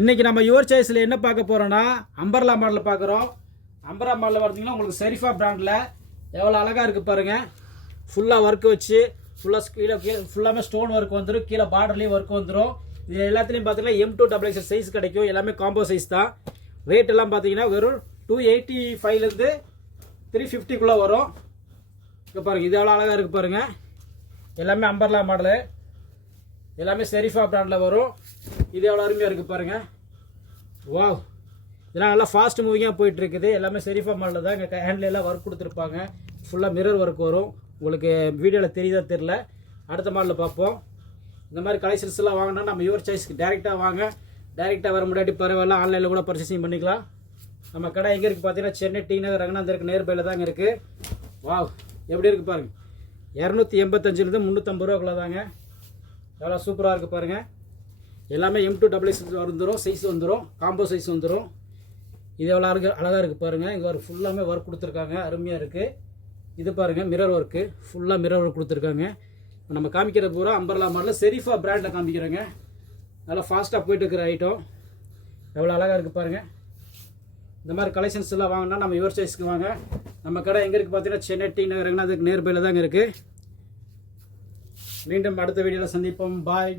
இன்றைக்கி நம்ம யுவர் சாய்ஸில் என்ன பார்க்க போகிறோன்னா அம்பர்லா மாடலில் பார்க்குறோம். அம்பர்லா மாடலில் பார்த்தீங்கன்னா உங்களுக்கு செரிஃபா பிராண்டில் எவ்வளோ அழகாக இருக்குது பாருங்கள். ஃபுல்லாக ஒர்க்கு வச்சு ஃபுல்லாமே ஸ்டோன் ஒர்க் வந்துடும். கீழே பார்டர்லேயும் ஒர்க் வந்துடும். இது எல்லாத்துலேயும் பார்த்தீங்கன்னா M2XX சைஸ் கிடைக்கும். எல்லாமே காம்போ சைஸ் தான். ரேட் எல்லாம் பார்த்தீங்கன்னா வெறும் 285லேருந்து 350க்குள்ளே வரும். இப்போ பாருங்கள், இது எவ்வளோ அழகாக இருக்குது பாருங்கள். எல்லாமே அம்பர்லா மாடலு, எல்லாமே செரிஃபா பிராண்டில் வரும். இது எவ்வளோ அருமையாக இருக்குது பாருங்கள். வாவ், இதெல்லாம் நல்லா ஃபாஸ்ட் மூவிங்காக போயிட்டுருக்குது. எல்லாமே செரிஃபா மாடலில் தான். இங்கே ஹேண்டில் எல்லாம் ஒர்க் கொடுத்துருப்பாங்க. ஃபுல்லாக மிரர் ஒர்க் வரும். உங்களுக்கு வீடியோவில் தெரியுதா தெரில, அடுத்த மாடலில் பார்ப்போம். இந்த மாதிரி கலெக்ஷன்ஸ் எல்லாம் வாங்கினா நம்ம யுவர் சாய்ஸ்க்கு டேரெக்டாக வாங்க. டேரெக்டாக வர முடியாட்டி பரவாயில்ல, ஆன்லைனில் கூட பர்ச்சேசிங் பண்ணிக்கலாம். நம்ம கடை எங்கே இருக்குது பார்த்தீங்கன்னா சென்னை டி நகர் ரங்கநாதருக்கு நேர்பையில் தாங்க இருக்குது. வாவ், எப்படி இருக்குது பாருங்கள். 285லேருந்து 350 ரூபாக்குள்ள தாங்க. எவ்வளோ சூப்பராக இருக்குது பாருங்கள். எல்லாமே M2XX வந்துடும். சைஸ் வந்துடும், காம்போ சைஸ் வந்துடும். இது எவ்வளோ அழகாக இருக்குது பாருங்கள். இங்கே ஒரு ஃபுல்லாமே ஒர்க் கொடுத்துருக்காங்க, அருமையாக இருக்குது. இது பாருங்கள், மிரர் ஒர்க்கு, ஃபுல்லாக மிரர் ஒர்க் கொடுத்துருக்காங்க. நம்ம காமிக்கிறது பூரா அம்பர்லா மாடலில் செரிஃபா பிராண்டில் காமிக்கிறோங்க. நல்லா ஃபாஸ்ட்டாக போயிட்டு இருக்கிற ஐட்டம். எவ்வளோ அழகாக இருக்குது பாருங்கள். இந்த மாதிரி கலெக்ஷன்ஸ் எல்லாம் வாங்கினா நம்ம யுவர் சாய்ஸ்க்கு வாங்க. நம்ம கடை எங்கே இருக்குது பார்த்தீங்கன்னா சென்னை டி நகர் ரங்கநாதருக்கு நேர்பையில் தாங்க இருக்குது. மீண்டும் அடுத்த வீடியோவில் சந்திப்போம். பாய்.